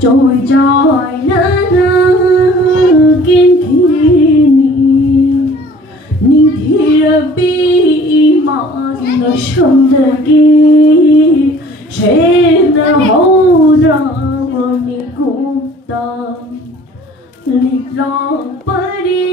trôi trôi nỡ nỡ kiên thi ninh thi bi mọ nó sông đời kia sẽ nó hậu ra một niềm cũng tâm lịch lo bơi đi